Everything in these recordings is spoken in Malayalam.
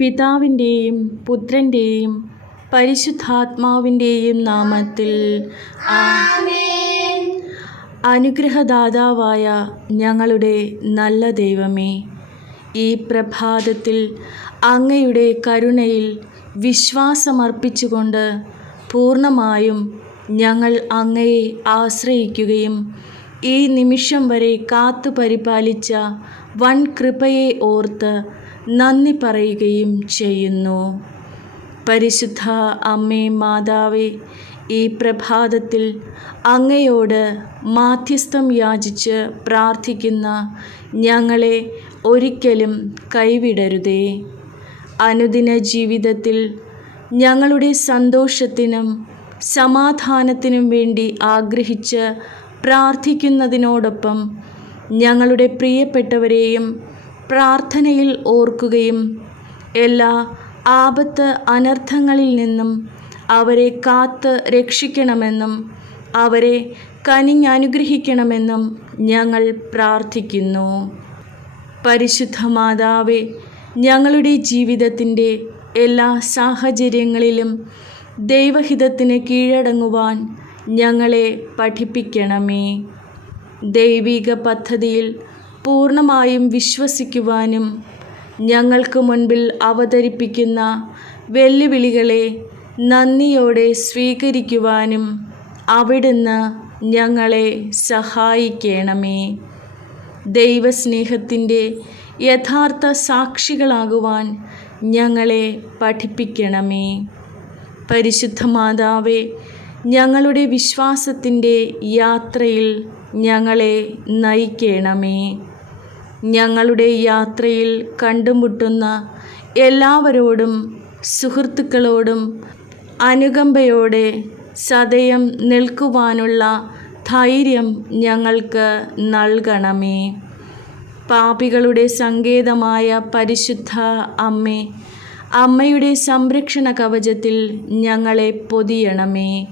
പിതാവിന്റെയും പുത്രന്റെയും പരിശുദ്ധാത്മാവിന്റെയും നാമത്തിൽ അനുഗ്രഹദാതാവായ ഞങ്ങളുടെ നല്ല ദൈവമേ ഈ പ്രഭാതത്തിൽ അങ്ങയുടെ കരുണയിൽ വിശ്വാസമർപ്പിച്ചുകൊണ്ട് പൂർണമായും ഞങ്ങൾ അങ്ങയെ ആശ്രയിക്കുകയും ഈ നിമിഷം വരെ കാത്തു പരിപാലിച്ച വൻ കൃപയെ ഓർത്ത് നന്ദി പറയുകയും ചെയ്യുന്നു. പരിശുദ്ധ അമ്മേ മാതാവേ ഈ പ്രഭാതത്തിൽ അങ്ങയോട് മാധ്യസ്ഥം യാചിച്ച് പ്രാർത്ഥിക്കുന്ന ഞങ്ങളെ ഒരിക്കലും കൈവിടരുതേ. അനുദിന ജീവിതത്തിൽ ഞങ്ങളുടെ സന്തോഷത്തിനും സമാധാനത്തിനും വേണ്ടി ആഗ്രഹിച്ച് പ്രാർത്ഥിക്കുന്നതിനോടൊപ്പം ഞങ്ങളുടെ പ്രിയപ്പെട്ടവരെയും പ്രാർത്ഥനയിൽ ഓർക്കുകയും എല്ലാ ആപത്ത് അനർത്ഥങ്ങളിൽ നിന്നും അവരെ കാത്ത് രക്ഷിക്കണമെന്നും അവരെ കനിഞ്ഞനുഗ്രഹിക്കണമെന്നും ഞങ്ങൾ പ്രാർത്ഥിക്കുന്നു. പരിശുദ്ധ മാതാവെ ഞങ്ങളുടെ ജീവിതത്തിന്റെ എല്ലാ സാഹചര്യങ്ങളിലും ദൈവഹിതത്തിന് കീഴടങ്ങുവാൻ ഞങ്ങളെ പഠിപ്പിക്കണമേ. ദൈവിക പദ്ധതിയിൽ പൂർണമായും വിശ്വസിക്കുവാനും ഞങ്ങൾക്ക് മുൻപിൽ അവതരിപ്പിക്കുന്ന വെല്ലുവിളികളെ നന്ദിയോടെ സ്വീകരിക്കുവാനും അവിടുന്ന് ഞങ്ങളെ സഹായിക്കണമേ. ദൈവസ്നേഹത്തിന്റെ യഥാർത്ഥ സാക്ഷികളാകുവാൻ ഞങ്ങളെ പഠിപ്പിക്കണമേ. പരിശുദ്ധ മാതാവേ ഞങ്ങളുടെ വിശ്വാസത്തിന്റെ യാത്രയിൽ ഞങ്ങളെ നയിക്കണമേ. ഞങ്ങളുടെ യാത്രയിൽ കണ്ടുമുട്ടുന്ന എല്ലാവരോടും സുഹൃത്തുക്കളോടും അനുകമ്പയോടെ സദയം നിൽക്കുവാനുള്ള ധൈര്യം ഞങ്ങൾക്ക് നൽകണമേ. പാപികളുടെ സങ്കേതമായ പരിശുദ്ധ അമ്മേ അമ്മയുടെ സംരക്ഷണ കവചത്തിൽ ഞങ്ങളെ പൊതിയണമേ.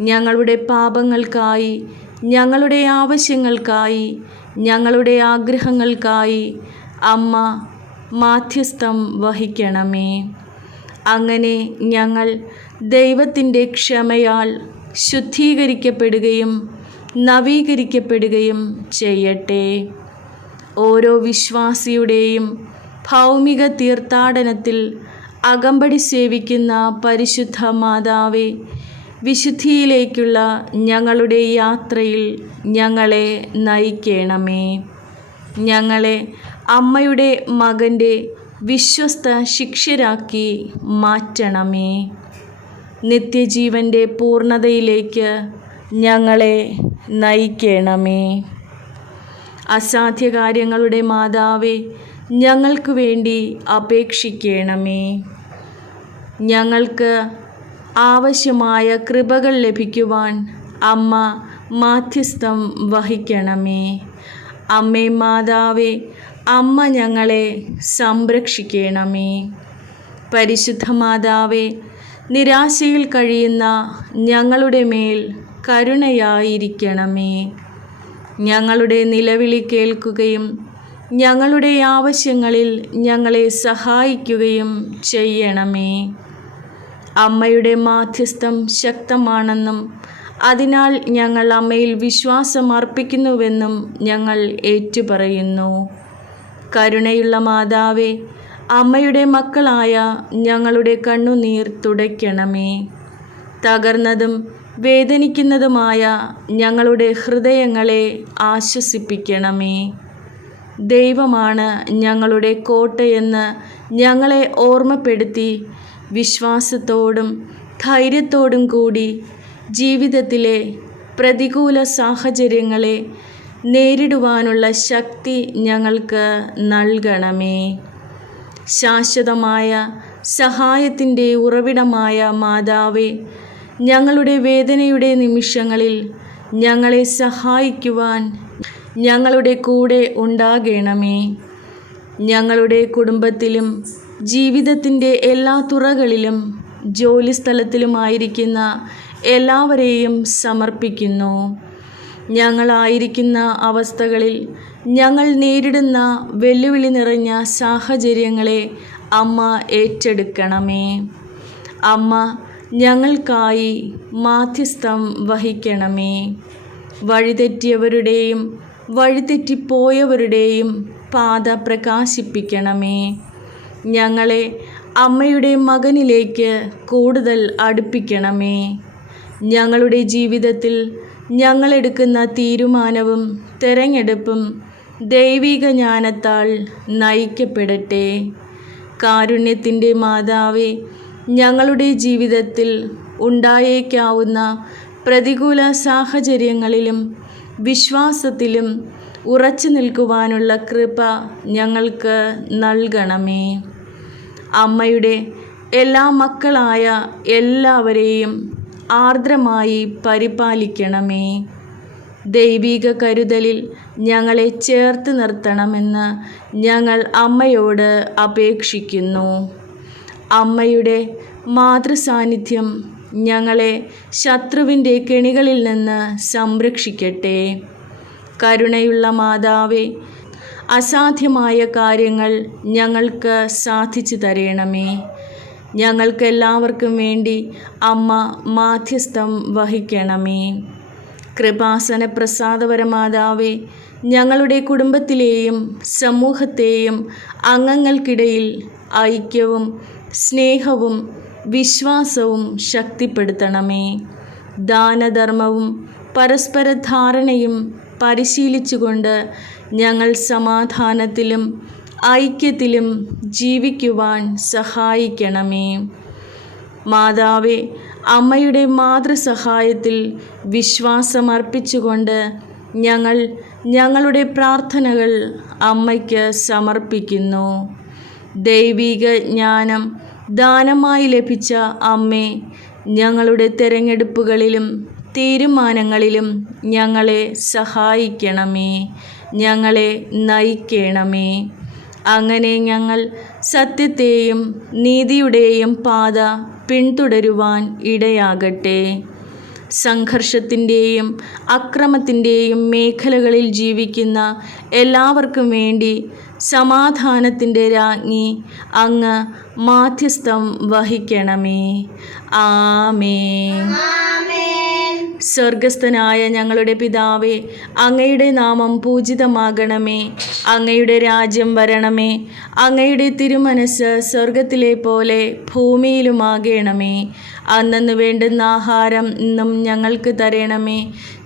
ഞങ്ങളുടെ പാപങ്ങൾക്കായി ഞങ്ങളുടെ ആവശ്യങ്ങൾക്കായി ഞങ്ങളുടെ ആഗ്രഹങ്ങൾക്കായി അമ്മ മാധ്യസ്ഥം വഹിക്കണമേ. അങ്ങനെ ഞങ്ങൾ ദൈവത്തിന്റെ ക്ഷമയാൽ ശുദ്ധീകരിക്കപ്പെടുകയും നവീകരിക്കപ്പെടുകയും ചെയ്യട്ടെ. ഓരോ വിശ്വാസിയുടെയും ഭൗമിക തീർത്ഥാടനത്തിൽ അകമ്പടി സേവിക്കുന്ന പരിശുദ്ധ മാതാവേ വിശുദ്ധിയിലേക്കുള്ള ഞങ്ങളുടെ യാത്രയിൽ ഞങ്ങളെ നയിക്കണമേ. ഞങ്ങളെ അമ്മയുടെ മകന്റെ വിശ്വസ്ത ശിക്ഷരാക്കി മാറ്റണമേ. നിത്യജീവന്റെ പൂർണതയിലേക്ക് ഞങ്ങളെ നയിക്കണമേ. അസാധ്യകാര്യങ്ങളുടെ മാതാവേ ഞങ്ങൾക്ക് വേണ്ടി അപേക്ഷിക്കണമേ. ഞങ്ങൾക്ക് ആവശ്യമായ കൃപകൾ ലഭിക്കുവാൻ അമ്മ മാധ്യസ്ഥം വഹിക്കണമേ. അമ്മേ മാതാവേ അമ്മ ഞങ്ങളെ സംരക്ഷിക്കണമേ. പരിശുദ്ധ മാതാവേ നിരാശയിൽ കഴിയുന്ന ഞങ്ങളുടെ മേൽ കരുണയായിരിക്കണമേ. ഞങ്ങളുടെ നിലവിളി കേൾക്കുകയും ഞങ്ങളുടെ ആവശ്യങ്ങളിൽ ഞങ്ങളെ സഹായിക്കുകയും ചെയ്യണമേ. അമ്മയുടെ മാധ്യസ്ഥം ശക്തമാണെന്നും അതിനാൽ ഞങ്ങൾ അമ്മയിൽ വിശ്വാസം അർപ്പിക്കുന്നുവെന്നും ഞങ്ങൾ ഏറ്റുപറയുന്നു. കരുണയുള്ള മാതാവേ അമ്മയുടെ മക്കളായ ഞങ്ങളുടെ കണ്ണുനീർ തുടയ്ക്കണമേ. തകർന്നതും വേദനിക്കുന്നതുമായ ഞങ്ങളുടെ ഹൃദയങ്ങളെ ആശ്വസിപ്പിക്കണമേ. ദൈവമാണ് ഞങ്ങളുടെ കോട്ടയെന്ന് ഞങ്ങളെ ഓർമ്മപ്പെടുത്തി വിശ്വാസത്തോടും ധൈര്യത്തോടും കൂടി ജീവിതത്തിലെ പ്രതികൂല സാഹചര്യങ്ങളെ നേരിടുവാനുള്ള ശക്തി ഞങ്ങൾക്ക് നൽകണമേ. ശാശ്വതമായ സഹായത്തിന്റെ ഉറവിടമായ മാതാവേ ഞങ്ങളുടെ വേദനയുടെ നിമിഷങ്ങളിൽ ഞങ്ങളെ സഹായിക്കുവാൻ ഞങ്ങളുടെ കൂടെ ഉണ്ടാകണമേ. ഞങ്ങളുടെ കുടുംബത്തിലും ജീവിതത്തിന്റെ എല്ലാ തുറകളിലും ജോലിസ്ഥലത്തിലുമായിരിക്കുന്ന എല്ലാവരെയും സമർപ്പിക്കുന്നു. ഞങ്ങളായിരിക്കുന്ന അവസ്ഥകളിൽ ഞങ്ങൾ നേരിടുന്ന വെല്ലുവിളി നിറഞ്ഞ സാഹചര്യങ്ങളെ അമ്മ ഏറ്റെടുക്കണമേ. അമ്മ ഞങ്ങൾക്കായി മാധ്യസ്ഥം വഹിക്കണമേ. വഴിതെറ്റിയവരുടെയും വഴിതെറ്റിപ്പോയവരുടെയും പാത പ്രകാശിപ്പിക്കണമേ. ഞങ്ങളെ അമ്മയുടെ മകനിലേക്ക് കൂടുതൽ അടുപ്പിക്കണമേ. ഞങ്ങളുടെ ജീവിതത്തിൽ ഞങ്ങളെടുക്കുന്ന തീരുമാനവും തെരഞ്ഞെടുപ്പും ദൈവിക ജ്ഞാനത്താൽ നയിക്കപ്പെടട്ടെ. കാരുണ്യത്തിന്റെ മാതാവേ ഞങ്ങളുടെ ജീവിതത്തിൽ ഉണ്ടായേക്കാവുന്ന പ്രതികൂല സാഹചര്യങ്ങളിലും വിശ്വാസത്തിലും ഉറച്ചു നിൽക്കുവാനുള്ള കൃപ ഞങ്ങൾക്ക് നൽകണമേ. അമ്മയുടെ എല്ലാ മക്കളായ എല്ലാവരെയും ആർദ്രമായി പരിപാലിക്കണമേ. ദൈവിക കരുതലിൽ ഞങ്ങളെ ചേർത്ത് നിർത്തണമെന്ന് ഞങ്ങൾ അമ്മയോട് അപേക്ഷിക്കുന്നു. അമ്മയുടെ മാതൃസാന്നിധ്യം ഞങ്ങളെ ശത്രുവിന്റെ കെണികളിൽ നിന്ന് സംരക്ഷിക്കട്ടെ. കരുണയുള്ള മാതാവേ അസാധ്യമായ കാര്യങ്ങൾ ഞങ്ങൾക്ക് സാധിച്ചു തരണമേ. ഞങ്ങൾക്കെല്ലാവർക്കും വേണ്ടി അമ്മ മാധ്യസ്ഥം വഹിക്കണമേ. കൃപാസന പ്രസാദപരമാതാവേ ഞങ്ങളുടെ കുടുംബത്തിലെയും സമൂഹത്തെയും അംഗങ്ങൾക്കിടയിൽ ഐക്യവും സ്നേഹവും വിശ്വാസവും ശക്തിപ്പെടുത്തണമേ. ദാനധർമ്മവും പരസ്പര ധാരണയും പരിശീലിച്ചുകൊണ്ട് ഞങ്ങൾ സമാധാനത്തിലും ഐക്യത്തിലും ജീവിക്കുവാൻ സഹായിക്കണമേ. മാതാവെ അമ്മയുടെ മാതൃസഹായത്തിൽ വിശ്വാസമർപ്പിച്ചുകൊണ്ട് ഞങ്ങൾ ഞങ്ങളുടെ പ്രാർത്ഥനകൾ അമ്മയ്ക്ക് സമർപ്പിക്കുന്നു. ദൈവിക ജ്ഞാനം ദാനമായി ലഭിച്ച അമ്മേ ഞങ്ങളുടെ തിരഞ്ഞെടുപ്പുകളിലും തീരുമാനങ്ങളിലും ഞങ്ങളെ സഹായിക്കണമേ. ഞങ്ങളെ നയിക്കണമേ. അങ്ങനെ ഞങ്ങൾ സത്യത്തെയും നീതിയുടെയും പാത പിന്തുടരുവാൻ ഇടയാകട്ടെ. സംഘർഷത്തിന്റെയും അക്രമത്തിന്റെയും മേഖലകളിൽ ജീവിക്കുന്ന എല്ലാവർക്കും വേണ്ടി സമാധാനത്തിന്റെ രാജ്ഞി അങ്ങ് മാധ്യസ്ഥം വഹിക്കണമേ. ആമേ സ്വർഗസ്ഥനായ ഞങ്ങളുടെ പിതാവേ അങ്ങയുടെ നാമം പൂജിതമാകണമേ. അങ്ങയുടെ രാജ്യം വരണമേ. അങ്ങയുടെ തിരുമനസ് സ്വർഗത്തിലെ പോലെ ഭൂമിയിലുമാകണമേ. അന്നു വേണ്ടുന്ന ആഹാരം ഇന്നും ഞങ്ങൾക്ക് തരണമേ.